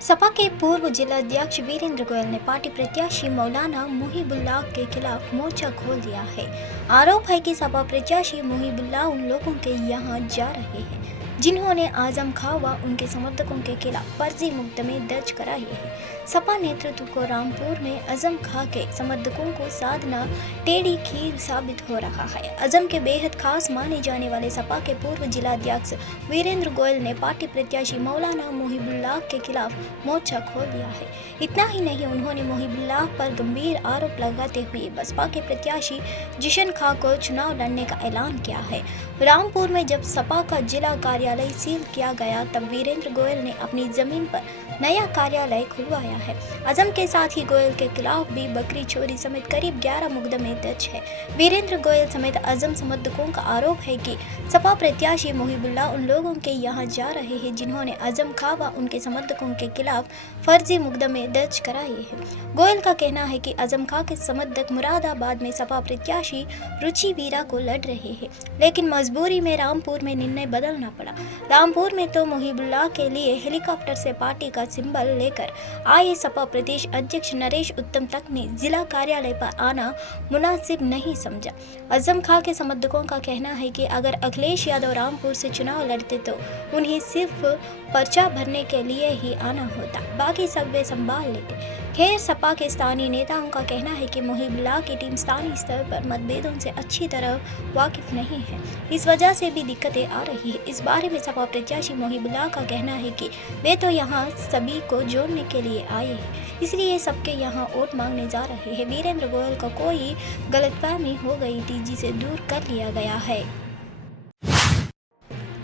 सपा के पूर्व जिलाध्यक्ष वीरेंद्र गोयल ने पार्टी प्रत्याशी मौलाना मुहिबुल्लाह के खिलाफ मोर्चा खोल दिया है। आरोप है कि सपा प्रत्याशी मुहिबुल्लाह उन लोगों के यहां जा रहे हैं जिन्होंने आजम खां व उनके समर्थकों के खिलाफ फर्जी मुकदमे दर्ज कराए हैं। सपा नेतृत्व को रामपुर में आजम खां के समर्थकों को साधना टेढ़ी खीर साबित हो रहा है। आजम के बेहद खास माने जाने वाले सपा के पूर्व जिलाध्यक्ष वीरेंद्र गोयल ने पार्टी प्रत्याशी मौलाना मुहिबुल्लाह के खिलाफ मोर्चा खोल दिया है। इतना ही नहीं, उन्होंने मुहिबुल्लाह पर गंभीर आरोप लगाते हुए बसपा के प्रत्याशी जिशन खां को चुनाव लड़ने का ऐलान किया है। रामपुर में जब सपा का जिला कार्यालय सील किया गया तब वीरेंद्र गोयल ने अपनी जमीन पर नया कार्यालय खुलवाया है। आजम के साथ ही गोयल के खिलाफ भी बकरी चोरी समेत करीब 11 मुकदमे दर्ज है। वीरेंद्र गोयल समेत आजम समर्थकों का आरोप है कि सपा प्रत्याशी मुहिबुल्लाह उन लोगों के यहां जा रहे हैं जिन्होंने आजम खां व उनके समर्थकों के खिलाफ फर्जी मुकदमे दर्ज कराए हैं। गोयल का कहना है कि आजम खां के समर्थक मुरादाबाद में सपा प्रत्याशी रुचि वीरा को लड़ रहे हैं, लेकिन मजबूरी में रामपुर में निर्णय बदलना पड़ा। रामपुर में तो मुहिबुल्लाह के लिए हेलीकॉप्टर से पार्टी का सिंबल लेकर आए सपा प्रदेश अध्यक्ष नरेश उत्तम तक ने जिला कार्यालय पर आना मुनासिब नहीं समझा। आजम खां के समर्थकों का कहना है कि अगर अखिलेश यादव रामपुर से चुनाव लड़ते तो उन्हें सिर्फ पर्चा भरने के लिए ही आना होता, बाकी सब वे संभाल लेते। खैर, सपा के स्थानीय नेताओं का कहना है कि मुहिबुल्लाह की टीम स्थानीय स्तर पर मतभेदों से अच्छी तरह वाकिफ नहीं है, इस वजह से भी दिक्कतें आ रही है। इस बारे में सपा प्रत्याशी मुहिबुल्लाह का कहना है कि वे तो यहाँ सभी को जोड़ने के लिए आए हैं, इसलिए सबके यहाँ वोट मांगने जा रहे हैं। वीरेंद्र गोयल का कोई गलतफहमी हो गई थी जिसे दूर कर लिया गया है।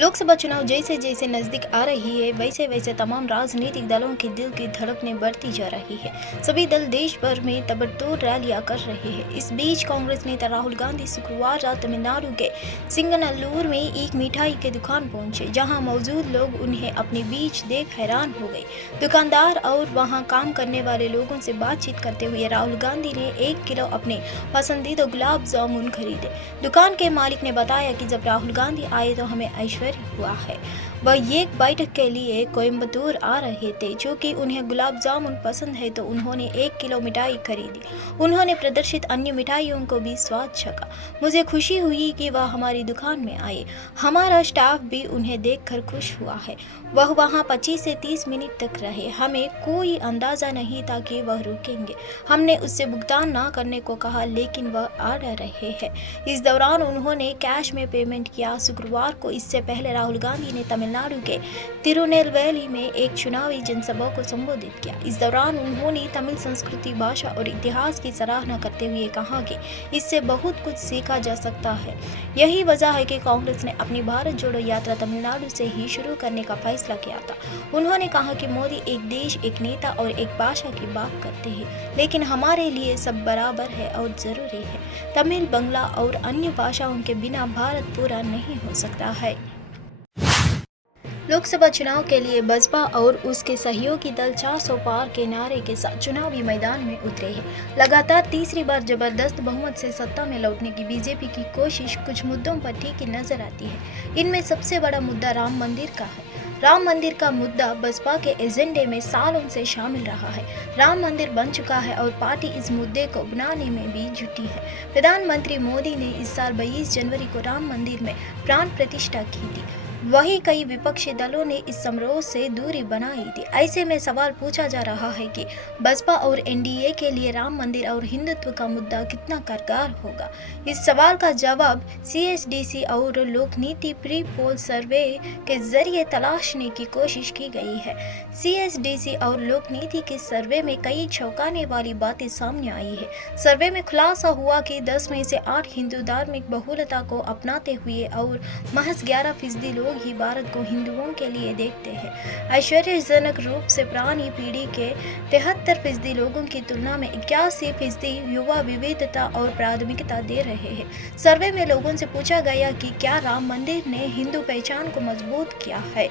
लोकसभा चुनाव जैसे जैसे नजदीक आ रही है वैसे वैसे तमाम राजनीतिक दलों के दिल की धड़कनें बढ़ती जा रही है। सभी दल देश भर में तबड़तोड़ रैलियां कर रहे हैं। इस बीच कांग्रेस नेता राहुल गांधी शुक्रवार रात तमिलनाडु के सिंगनल्लूर में एक मिठाई की दुकान पहुंचे, जहां मौजूद लोग उन्हें अपने बीच देख हैरान हो गए। दुकानदार और वहां काम करने वाले लोगों से बातचीत करते हुए राहुल गांधी ने 1 किलो अपने पसंदीदा गुलाब जामुन खरीदे। दुकान के मालिक ने बताया कि जब राहुल गांधी आए तो हमें ऐश्वर्य हुआ है। वह एक बैठक के लिए कोयम्बटूर आ रहे थे, चूंकि उन्हें गुलाब जामुन पसंद है तो उन्होंने 1 किलो मिठाई खरीदी। उन्होंने प्रदर्शित अन्य मिठाइयों को भी स्वाद चखा। मुझे खुशी हुई कि वह हमारी दुकान में आए। हमारा स्टाफ भी उन्हें देखकर खुश हुआ है। वह वहां 25 से 30 मिनट तक रहे। हमें कोई अंदाजा नहीं था कि वह रुकेंगे। हमने उससे भुगतान ना करने को कहा, लेकिन वह आ रहे हैं। इस दौरान उन्होंने कैश में पेमेंट किया। शुक्रवार को इससे पहले राहुल गांधी ने तमिलनाडु के तिरुनेलवेली में एक चुनावी जनसभा को संबोधित किया। इस दौरान उन्होंने तमिल संस्कृति, भाषा और इतिहास की सराहना करते हुए कहा कि इससे बहुत कुछ सीखा जा सकता है। यही वजह है कि कांग्रेस ने अपनी भारत जोड़ो यात्रा तमिलनाडु से ही शुरू करने का फैसला किया था। उन्होंने कहा कि मोदी एक देश, एक नेता और एक भाषा की बात करते हैं, लेकिन हमारे लिए सब बराबर है और जरूरी है। तमिल, बंगला और अन्य भाषाओं के बिना भारत पूरा नहीं हो सकता है। लोकसभा चुनाव के लिए बसपा और उसके सहयोगी दल 400 पार के नारे के साथ चुनावी मैदान में उतरे हैं। लगातार तीसरी बार जबरदस्त बहुमत से सत्ता में लौटने की बीजेपी की कोशिश कुछ मुद्दों पर ठीक नजर आती है। इनमें सबसे बड़ा मुद्दा राम मंदिर का है। राम मंदिर का मुद्दा बसपा के एजेंडे में सालों से शामिल रहा है। राम मंदिर बन चुका है और पार्टी इस मुद्दे को बनाने में भी जुटी है। प्रधानमंत्री मोदी ने इस साल 22 जनवरी को राम मंदिर में प्राण प्रतिष्ठा की थी। वहीं कई विपक्षी दलों ने इस समारोह से दूरी बनाई थी। ऐसे में सवाल पूछा जा रहा है कि बसपा और एनडीए के लिए राम मंदिर और हिंदुत्व का मुद्दा कितना कारगर होगा। इस सवाल का जवाब सीएसडीसी और लोकनीति प्री पोल सर्वे के जरिए तलाशने की कोशिश की गई है। सीएसडीसी और लोकनीति के सर्वे में कई चौंकाने वाली बातें सामने आई है। सर्वे में खुलासा हुआ कि 10 में से 8 हिंदू धार्मिक बहुलता को अपनाते हुए और महज 11% लोग ही भारत को हिंदुओं के लिए देखते हैं। आश्चर्यजनक रूप से पुरानी पीढ़ी के 73% लोगों की तुलना में 81% युवा विविधता और प्राथमिकता दे रहे हैं। सर्वे में लोगों से पूछा गया कि क्या राम मंदिर ने हिंदू पहचान को मजबूत किया है।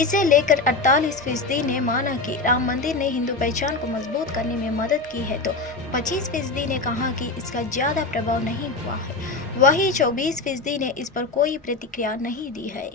इसे लेकर 48% ने माना कि राम मंदिर ने हिंदू पहचान को मजबूत करने में मदद की है, तो 25% ने कहा कि इसका ज़्यादा प्रभाव नहीं हुआ है। वहीं 24% ने इस पर कोई प्रतिक्रिया नहीं दी है।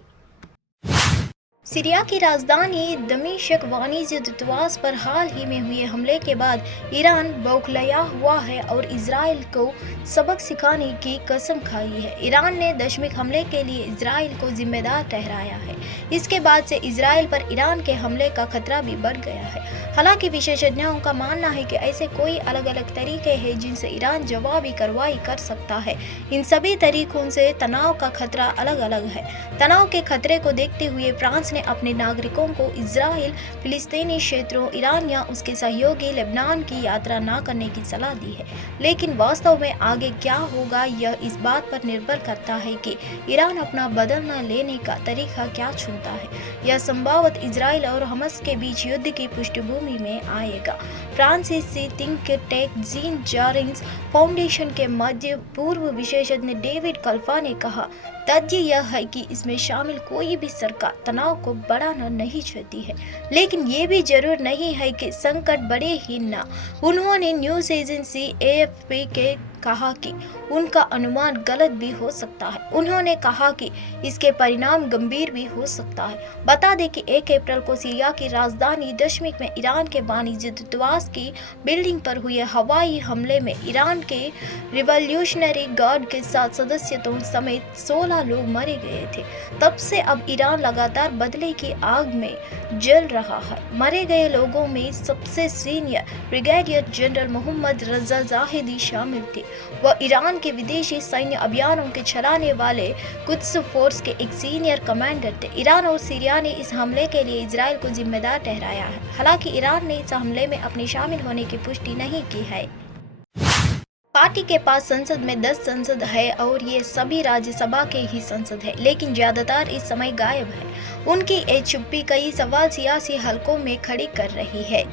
सीरिया की राजधानी दमिश्क वाणिज्य दूतावास पर हाल ही में हुए हमले के बाद ईरान बौखलाया हुआ है और इजराइल को सबक सिखाने की कसम खाई है। ईरान ने दमिश्क हमले के लिए इजराइल को जिम्मेदार ठहराया है। इसके बाद से इजराइल पर ईरान के हमले का खतरा भी बढ़ गया है। हालांकि विशेषज्ञों का मानना है कि ऐसे कोई अलग अलग तरीके हैं जिनसे ईरान जवाबी कार्रवाई कर सकता है। इन सभी तरीकों से तनाव का खतरा अलग अलग है। तनाव के खतरे को देखते हुए फ्रांस ने अपने नागरिकों को इजराइल, फिलिस्तीनी क्षेत्रों, ईरान या उसके सहयोगी लेबनान की यात्रा न करने की सलाह दी है। लेकिन वास्तव में आगे क्या होगा यह इस बात पर निर्भर करता है कि ईरान अपना बदलना लेने का तरीका क्या चुनता है। यह संभवतः इजराइल और हमास के बीच युद्ध की पृष्ठभूमि में आएगा। फ्रांसीसी थिंक टैंक जीन जारिंग्स फाउंडेशन के मध्य पूर्व विशेषज्ञ डेविड कल्फा ने कहा, तथ्य यह है कि इसमें शामिल कोई भी सरकार तनाव को बढ़ाना नहीं चाहती है, लेकिन ये भी जरूर नहीं है कि संकट बढ़े ही ना। उन्होंने न्यूज एजेंसी एएफपी के कहा कि उनका अनुमान गलत भी हो सकता है। उन्होंने कहा कि इसके परिणाम गंभीर भी हो सकता है। बता दें कि 1 अप्रैल को सीरिया की राजधानी दमिश्क में ईरान के वाणिज्य दूतावास की बिल्डिंग पर हुए हवाई हमले में ईरान के रिवॉल्यूशनरी गार्ड के 7 सदस्यों समेत 16 लोग मारे गए थे। तब से अब ईरान लगातार बदले की आग में जल रहा है। मारे गए लोगों में सबसे सीनियर ब्रिगेडियर जनरल मोहम्मद रजा जाहिदी शामिल थे। वह ईरान के विदेशी सैन्य अभियानों के चलाने वाले कुद्स फोर्स के एक सीनियर कमांडर थे। ईरान और सीरिया ने इस हमले के लिए इजराइल को जिम्मेदार ठहराया है। हालांकि ईरान ने इस हमले में अपने शामिल होने की पुष्टि नहीं की है। पार्टी के पास संसद में 10 सांसद है और ये सभी राज्यसभा के ही सांसद है, लेकिन ज्यादातर इस समय गायब है। उनकी ये चुप्पी कई सवाल सियासी हलकों में खड़ी कर रही है।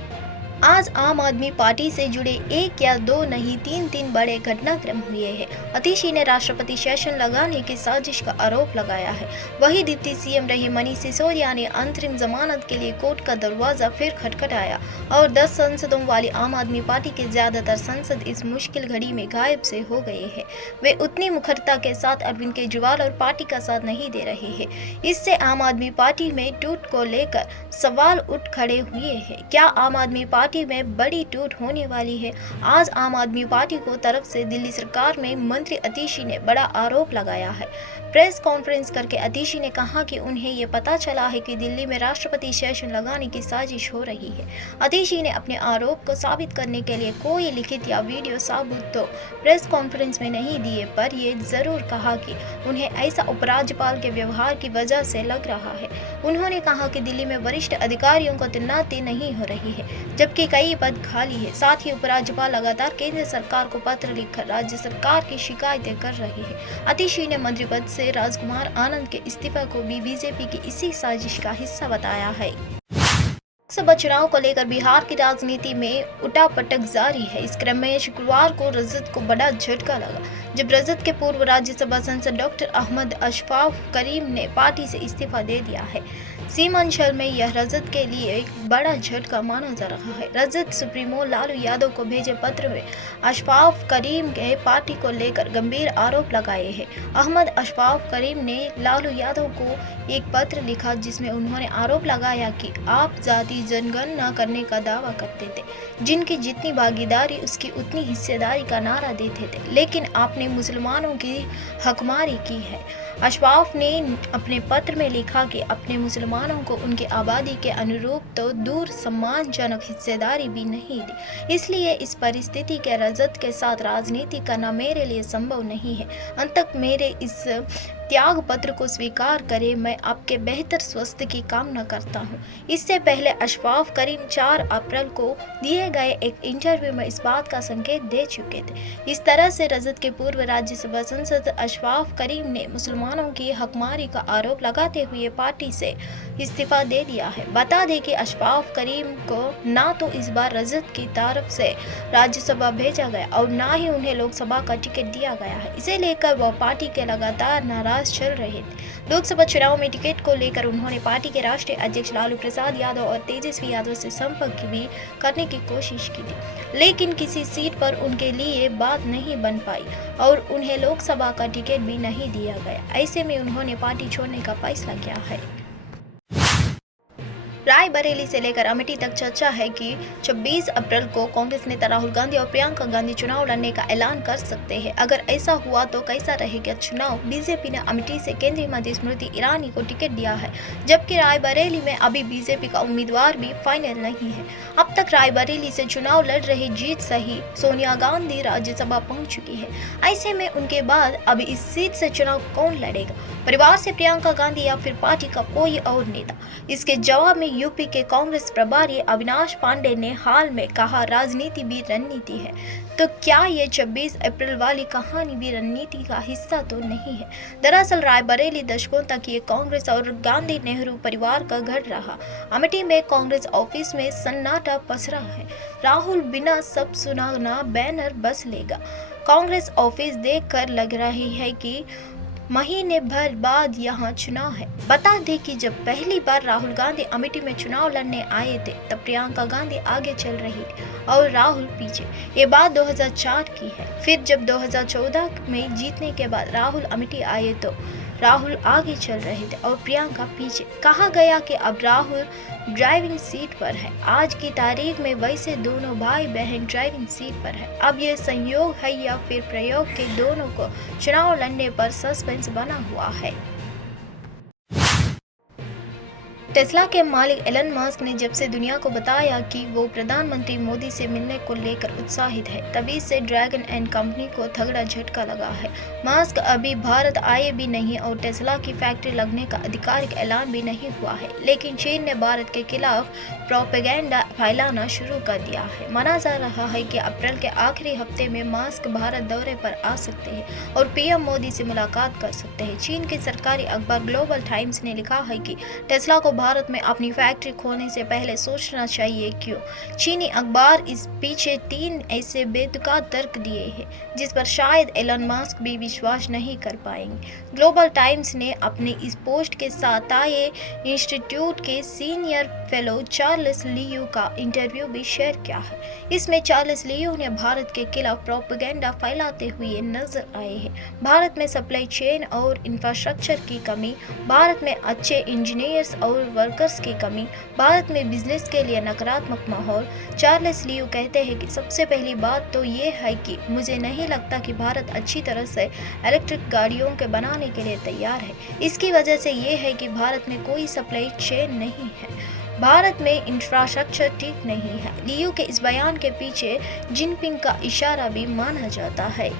आज आम आदमी पार्टी से जुड़े 1 या 2 नहीं 3 बड़े घटनाक्रम हुए हैं। अतिशी ने राष्ट्रपति शासन लगाने की साजिश का आरोप लगाया है। वही डिप्टी सीएम रहे मनीष सिसोदिया ने अंतरिम जमानत के लिए कोर्ट का दरवाजा फिर खटखटाया और 10 सांसदों वाली आम आदमी पार्टी के ज्यादातर सांसद इस मुश्किल घड़ी में गायब से हो गए हैं। वे उतनी मुखरता के साथ अरविंद केजरीवाल और पार्टी का साथ नहीं दे रहे हैं। इससे आम आदमी पार्टी में टूट को लेकर सवाल उठ खड़े हुए हैं। क्या आम आदमी पार्टी में बड़ी टूट होने वाली है? आज आम आदमी पार्टी को तरफ से दिल्ली सरकार में मंत्री अतिशी ने बड़ा आरोप लगाया है। प्रेस कॉन्फ्रेंस करके अतिशी ने कहा कि उन्हें ये पता चला है कि दिल्ली में राष्ट्रपति शासन लगाने की साजिश हो रही है। अतिशी ने अपने आरोप को साबित करने के लिए कोई लिखित या वीडियो सबूत तो प्रेस कॉन्फ्रेंस में नहीं दिए, पर ये जरूर कहा कि उन्हें ऐसा उपराज्यपाल के व्यवहार की वजह से लग रहा है। उन्होंने कहा कि दिल्ली में वरिष्ठ अधिकारियों को तैनाती नहीं हो रही है, जबकि कई पद खाली है। साथ ही उपराज्यपाल लगातार केंद्र सरकार को पत्र लिखकर राज्य सरकार की शिकायतें कर रही है। अतिशी ने मंत्री पद से राजकुमार आनंद के इस्तीफे को भी बीजेपी की इसी साजिश का हिस्सा बताया है। लोकसभा चुनाव को लेकर बिहार की राजनीति में उठापटक जारी है। इस क्रम में शुक्रवार को रजत को बड़ा झटका लगा जब रजत के पूर्व राज्यसभा सांसद डॉक्टर अहमद अशफाक करीम ने पार्टी से इस्तीफा दे दिया है। सीमांचल में यह रजत के लिए एक बड़ा झटका माना जा रहा है। रजत सुप्रीमो लालू यादव को भेजे पत्र में अशफाक करीम के पार्टी को लेकर गंभीर आरोप लगाए हैं। अहमद अशफाक करीम ने लालू यादव को एक पत्र लिखा जिसमें उन्होंने आरोप लगाया कि आप जाति जनगणना करने का दावा करते थे, जिनकी जितनी भागीदारी उसकी उतनी हिस्सेदारी का नारा देते थे, लेकिन आपने मुसलमानों की हकमारी की है। अशफाक ने अपने पत्र में लिखा कि अपने मुसलमानों को उनकी आबादी के अनुरूप तो दूर सम्मानजनक हिस्सेदारी भी नहीं दी, इसलिए इस परिस्थिति के रजत के साथ राजनीति करना मेरे लिए संभव नहीं है। अंततः मेरे इस त्याग पत्र को स्वीकार करें। मैं आपके बेहतर स्वास्थ्य की कामना करता हूं। इससे पहले अशफाक करीम 4 अप्रैल को दिए गए एक इंटरव्यू में इस बात का संकेत दे चुके थे। इस तरह से रजत के पूर्व राज्यसभा सांसद अशफाक करीम ने मुसलमानों की हकमारी का आरोप लगाते हुए पार्टी से इस्तीफा दे दिया है। बता दें कि अशफाक करीम को ना तो इस बार रजत की तरफ से राज्यसभा भेजा गया और ना ही उन्हें लोकसभा का टिकट दिया गया है। इसे लेकर वह पार्टी के लगातार नाराज चल रहे थे। लोकसभा चुनाव में टिकट को लेकर उन्होंने पार्टी के राष्ट्रीय अध्यक्ष लालू प्रसाद यादव और तेजस्वी यादव से संपर्क भी करने की कोशिश की थी, लेकिन किसी सीट पर उनके लिए बात नहीं बन पाई और उन्हें लोकसभा का टिकट भी नहीं दिया गया। ऐसे में उन्होंने पार्टी छोड़ने का फैसला किया है। रायबरेली से लेकर अमेठी तक चर्चा है कि 26 अप्रैल को कांग्रेस नेता राहुल गांधी और प्रियंका गांधी चुनाव लड़ने का ऐलान कर सकते हैं। अगर ऐसा हुआ तो कैसा रहेगा चुनाव? बीजेपी ने अमेठी से केंद्रीय मंत्री स्मृति ईरानी को टिकट दिया है, जबकि रायबरेली में अभी बीजेपी का उम्मीदवार भी फाइनल नहीं है। अब तक रायबरेली से चुनाव लड़ रहे जीत सही सोनिया गांधी राज्यसभा पहुंच चुकी है। ऐसे में उनके बाद अब इस सीट से चुनाव कौन लड़ेगा? परिवार से प्रियंका गांधी या फिर पार्टी का कोई और नेता? इसके जवाब में यूपी के कांग्रेस प्रभारी अविनाश पांडे ने हाल में कहा, राजनीति भी रणनीति है। तो क्या ये 26 अप्रैल वाली कहानी भी रणनीति का हिस्सा तो नहीं है? दरअसल रायबरेली दशकों तक ये कांग्रेस और गांधी नेहरू परिवार का घर रहा। अमेठी में कांग्रेस ऑफिस में सन्नाटा पसरा है। राहुल बिना सब सुनाना बैनर बस लेगा। कांग्रेस ऑफिस देखकर लग रही है कि महीने भर बाद यहाँ चुनाव है। बता दें कि जब पहली बार राहुल गांधी अमेठी में चुनाव लड़ने आए थे तब प्रियंका गांधी आगे चल रही थी और राहुल पीछे। ये बात 2004 की है। फिर जब 2014 में जीतने के बाद राहुल अमेठी आए तो राहुल आगे चल रहे थे और प्रियंका पीछे। कहा गया कि अब राहुल ड्राइविंग सीट पर है। आज की तारीख में वैसे दोनों भाई बहन ड्राइविंग सीट पर है। अब ये संयोग है या फिर प्रयोग के दोनों को चुनाव लड़ने पर सस्पेंस बना हुआ है। टेस्ला के मालिक एलन मस्क ने जब से दुनिया को बताया कि वो प्रधानमंत्री मोदी से मिलने को लेकर उत्साहित है, तभी से ड्रैगन एंड कंपनी को तगड़ा झटका लगा है। मस्क अभी भारत आए भी नहीं और टेस्ला की फैक्ट्री लगने का आधिकारिक ऐलान भी नहीं हुआ है, लेकिन चीन ने भारत के खिलाफ प्रोपेगेंडा फैलाना शुरू कर दिया है। माना जा रहा है कि अप्रैल के आखिरी हफ्ते में मस्क भारत दौरे पर आ सकते हैं और पीएम मोदी से मुलाकात कर सकते हैं। चीन के सरकारी अखबार ग्लोबल टाइम्स ने लिखा है कि टेस्ला को भारत में अपनी फैक्ट्री खोलने से पहले सोचना चाहिए क्यों। चीनी अखबार इस पीछे 3 ऐसे बेतुका तर्क दिए हैं जिस पर शायद एलन मस्क भी विश्वास नहीं कर पाएंगे। ग्लोबल टाइम्स ने अपने इस पोस्ट के साथ ताये इंस्टीट्यूट के सीनियर फेलो चार्ल्स लियू का इंटरव्यू भी शेयर किया है। इसमें चार्ल्स लियू ने भारत के खिलाफ प्रोपेगेंडा फैलाते हुए नजर आए हैं। भारत में सप्लाई चेन और इंफ्रास्ट्रक्चर की कमी, भारत में अच्छे इंजीनियर्स और वर्कर्स की कमी, भारत में बिजनेस के लिए नकारात्मक माहौल। चार्ल्स लियू कहते हैं कि सबसे पहली बात तो ये है कि मुझे नहीं लगता कि भारत अच्छी तरह से इलेक्ट्रिक गाड़ियों के बनाने के लिए तैयार है। इसकी वजह से ये है कि भारत में कोई सप्लाई चेन नहीं है, भारत में इंफ्रास्ट्रक्चर ठीक नहीं है। लियू के इस बयान के पीछे जिनपिंग का इशारा भी माना जाता है।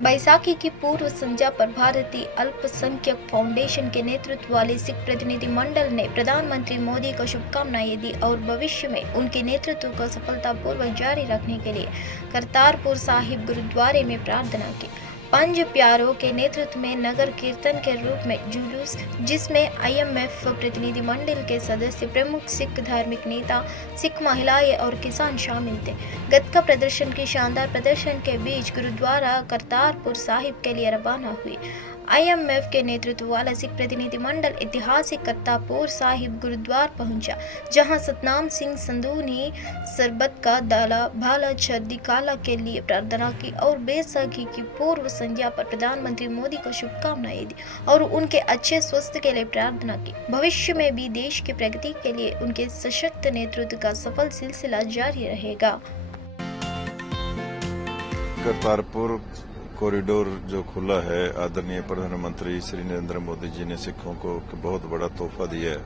बैसाखी की पूर्व संध्या पर भारतीय अल्पसंख्यक फाउंडेशन के नेतृत्व वाले सिख प्रतिनिधि मंडल ने प्रधानमंत्री मोदी को शुभकामनाएं दी और भविष्य में उनके नेतृत्व को सफलतापूर्वक जारी रखने के लिए करतारपुर साहिब गुरुद्वारे में प्रार्थना की। पंज प्यारों के नेतृत्व में नगर कीर्तन के रूप में जुलूस, जिसमें IMF प्रतिनिधि मंडल के सदस्य, प्रमुख सिख धार्मिक नेता, सिख महिलाएं और किसान शामिल थे। गतका प्रदर्शन के शानदार प्रदर्शन के बीच गुरुद्वारा करतारपुर साहिब के लिए रवाना हुई। IMF के नेतृत्व वाला सिख प्रतिनिधि मंडल ऐतिहासिक करतारपुर साहिब गुरुद्वारा पहुंचा, जहां सतनाम सिंह संधू ने सरबत का दाला भाला चढ़दी काला के लिए प्रार्थना की और बैसाखी की पूर्व संध्या पर प्रधानमंत्री मोदी को शुभकामनाएं दी और उनके अच्छे स्वास्थ्य के लिए प्रार्थना की। भविष्य में भी देश की प्रगति के लिए उनके सशक्त नेतृत्व का सफल सिलसिला जारी रहेगा। करतारपुर कॉरिडोर जो खुला है, आदरणीय प्रधानमंत्री श्री नरेंद्र मोदी जी ने सिखों को बहुत बड़ा तोहफा दिया है।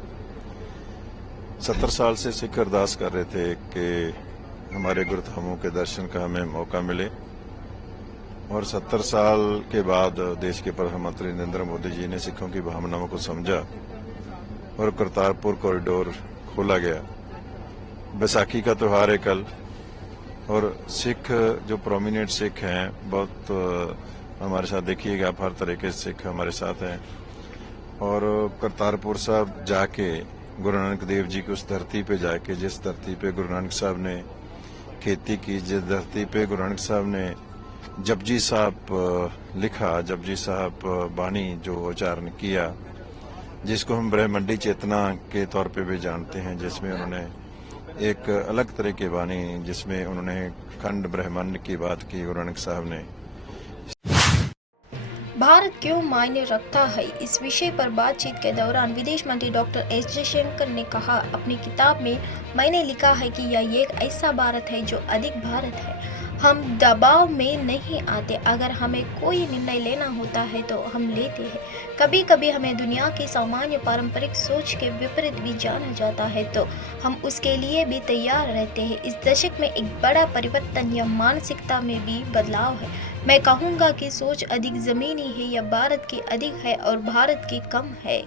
70 साल से सिख अरदास कर रहे थे कि हमारे गुरुधामों के दर्शन का हमें मौका मिले और 70 साल के बाद देश के प्रधानमंत्री नरेंद्र मोदी जी ने सिखों की भावनाओं को समझा और करतारपुर कॉरिडोर खोला गया। बैसाखी का त्यौहार है कल और सिख जो प्रोमिनेंट सिख हैं बहुत हमारे साथ, देखिएगा आप, हर तरह के सिख हमारे साथ हैं और करतारपुर साहब जाके गुरु नानक देव जी की उस धरती पे जाके, जिस धरती पे गुरु नानक साहब ने खेती की, जिस धरती पे गुरु नानक साहब ने जपजी साहब लिखा, जपजी साहब बाणी जो उच्चारण किया, जिसको हम ब्रह्मंडी चेतना के तौर पे भी जानते हैं, जिसमें उन्होंने एक अलग तरह की वाणी, जिसमें उन्होंने खंड ब्रह्मांड की बात की गुरु नानक साहब ने। भारत क्यों मायने रखता है, इस विषय पर बातचीत के दौरान विदेश मंत्री डॉक्टर एस जयशंकर ने कहा, अपनी किताब में मैंने लिखा है कि यह एक ऐसा भारत है जो अधिक भारत है। हम दबाव में नहीं आते। अगर हमें कोई निर्णय लेना होता है तो हम लेते हैं। कभी कभी हमें दुनिया की सामान्य पारंपरिक सोच के विपरीत भी जाना जाता है तो हम उसके लिए भी तैयार रहते हैं। इस दशक में एक बड़ा परिवर्तन या मानसिकता में भी बदलाव है। मैं कहूँगा कि सोच अधिक जमीनी है या भारत की अधिक है और भारत की कम है।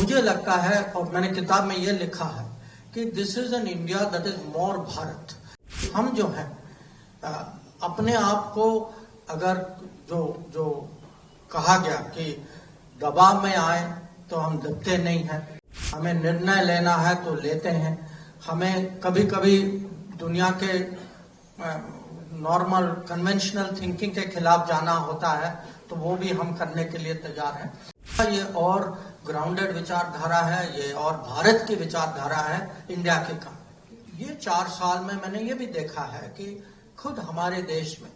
मुझे लगता है, और मैंने किताब में ये लिखा है कि this is an India that is more Bharat. हम जो है अपने आप को, अगर जो कहा गया कि दबाव में आए तो हम दबते नहीं हैं, हमें निर्णय लेना है तो लेते हैं। हमें कभी कभी दुनिया के नॉर्मल कन्वेंशनल थिंकिंग के खिलाफ जाना होता है तो वो भी हम करने के लिए तैयार हैं। ये और ग्राउंडेड विचारधारा है, ये और भारत की विचारधारा है इंडिया की का। ये 4 साल में मैंने ये भी देखा है कि खुद हमारे देश में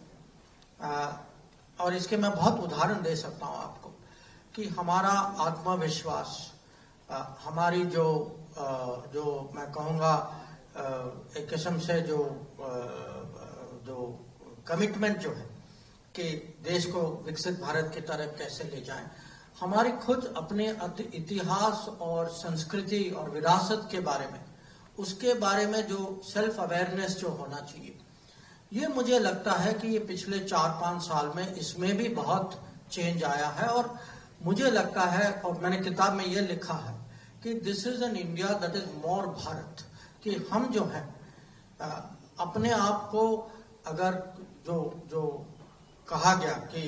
और इसके मैं बहुत उदाहरण दे सकता हूं आपको कि हमारा आत्मविश्वास, हमारी जो मैं कहूँगा एक किस्म से जो कमिटमेंट जो है कि देश को विकसित भारत की तरफ कैसे ले जाएं, हमारी खुद अपने इतिहास और संस्कृति और विरासत के बारे में, उसके बारे में जो सेल्फ अवेयरनेस जो होना चाहिए, ये मुझे लगता है कि ये पिछले 4-5 साल में इसमें भी बहुत चेंज आया है। और मुझे लगता है, और मैंने किताब में ये लिखा है कि this is an India that is more Bharat, कि हम जो है अपने आप को, अगर जो कहा गया कि